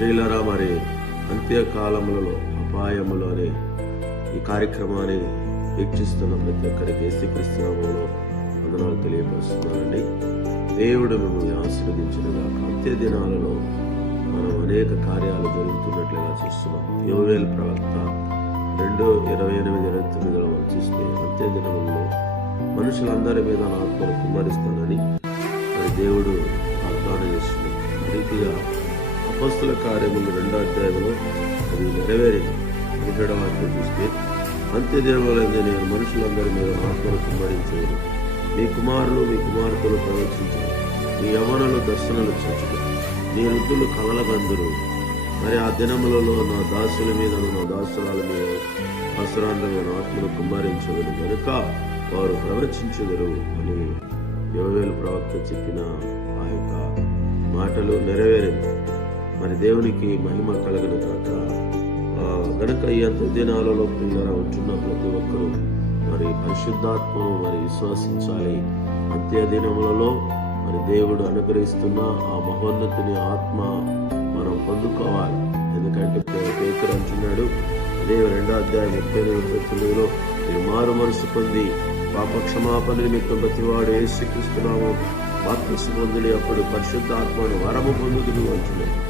ప్రియులరా మరి అంత్యకాలములలో అపాయములు అనే ఈ కార్యక్రమాన్ని వీక్షిస్తున్న ప్రతి ఒక్కరికి యేసుక్రీస్తునామంలో వందనాలు తెలియపరుస్తున్నానండి. దేవుడు మిమ్మల్ని ఆశీర్వదించినగా అంత్య దినాలలో మనం అనేక కార్యాలు జరుగుతున్నట్లుగా చూస్తున్నాం. యోవేల్ ప్రవక్త రెండు ఇరవై ఎనిమిది ఇరవై తొమ్మిదిలో మనం చూస్తే అంత్య దినములలో మనుషులందరి మీద నా ఆత్మను కుమ్మరిస్తానని మరి దేవుడు వాగ్దానం చేస్తున్నాడు. రీతిగా అపస్తుల కార్యములు రెండో అధ్యాయంలో అది నెరవేరింది. ఉండడం అధ్యాయం చూస్తే అంత్య నేను మనుషులందరి మీద ఆత్మను కుమ్మరించేది మీ కుమారులు మీ కుమార్తెలు ప్రవచించారు మీ యవనలు దర్శనలు చూచుడు నీ వృద్ధులు కలలగందురు మరి ఆ దినములలో నా దాసుల మీద నా దాసురాల మీద దాసురాండ్ర ఆత్మను కుమ్మరించదురు కనుక వారు ప్రవచించదురు అని యోవేలు ప్రవక్త చెప్పిన ఆ యొక్క మాటలు నెరవేరింది. మరి దేవునికి మహిమ కలగను కాక గనక ఈ అంత దినాలలో పిల్లరా ఉంటున్న ప్రతి ఒక్కరూ మరి పరిశుద్ధాత్మను మరి విశ్వసించాలి. అంత్య దినములలో మరి దేవుడు అనుగ్రహిస్తున్న ఆ మహోన్నతిని ఆత్మ మనం పొందుకోవాలి. ఎందుకంటే పే- పేతురు అంటున్నాడు అదే రెండో అధ్యాయం ముప్పై ఎనిమిది తొమ్మిదిలో మారు మనసు పొంది పాపక్షమాపణ నిమిత్తం ప్రతివాడు ఏసుక్రీస్తున్నాము బాప్తిస్మ పొందిడి అప్పుడు పరిశుద్ధాత్మను వరము పొందుదుడు అంటున్నాడు.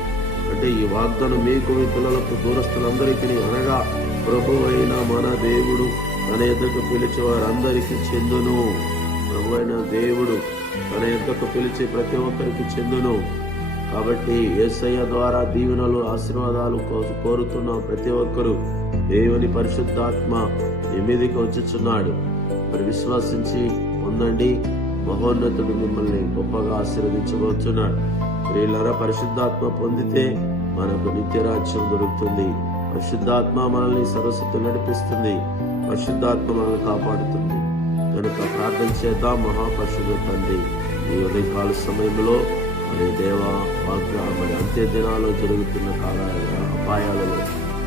అంటే ఈ వాగ్దానం మీకు మీ పిల్లలకు దూరస్తులందరికీ అనగా ప్రభు అయిన మన దేవుడు తన ఎద్దకు పిలిచే వారందరికీ చెందును. ప్రభు అయిన దేవుడు తన ఎద్దకు పిలిచే ప్రతి ఒక్కరికి చెందును. కాబట్టి ఏసయ్య ద్వారా దీవెనలు ఆశీర్వాదాలు కోరుతున్న ప్రతి ఒక్కరు దేవుని పరిశుద్ధాత్మ మీ మీదకి వచ్చుచున్నాడు. మరి విశ్వసించి పొందండి. మహోన్నతుడు మిమ్మల్ని గొప్పగా ఆశీర్వదించబోతున్నాడు ప్రియులరా పరిశుద్ధాత్మ పొందితే మనకు నిత్యరాజ్యం దొరుకుతుంది. పరిశుద్ధాత్మ మనల్ని సరస్వతి నడిపిస్తుంది. పరిశుద్ధాత్మ మనల్ని కాపాడుతుంది. కనుక ప్రార్థన చేద్దాం మహాపరిశుద్ధ తండ్రి. ఈ ఉదయకాల సమయంలో మరి దేవ వాగ్గా మరి అంత్య దినాల్లో జరుగుతున్న కాల అపాయాలలో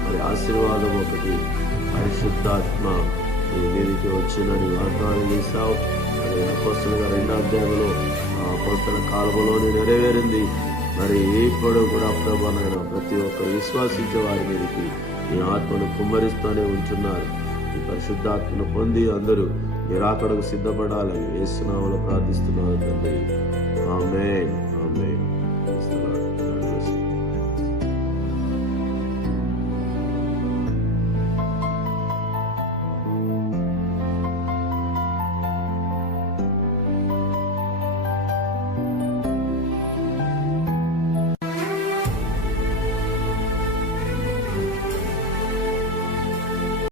మరి ఆశీర్వాదం ఒకటి పరిశుద్ధాత్మ మీదికి వచ్చిందని వాగ్దానం చేశావు అది అపోస్తులుగా రెండో అధ్యాయంలో ఆ అపోస్తుల కాలంలోనే నెరవేరింది. మరి ఇప్పుడు కూడా ప్రభు ప్రతి ఒక్కరు విశ్వాసించే వారి మీదకి నీ ఆత్మను కుమ్మరిస్తూనే ఉంటున్నారు. ఈ పరిశుద్ధాత్మను పొంది అందరూ నిరాకడకు సిద్ధపడాలని వేస్తున్నామని ప్రార్థిస్తున్నారు తండ్రి.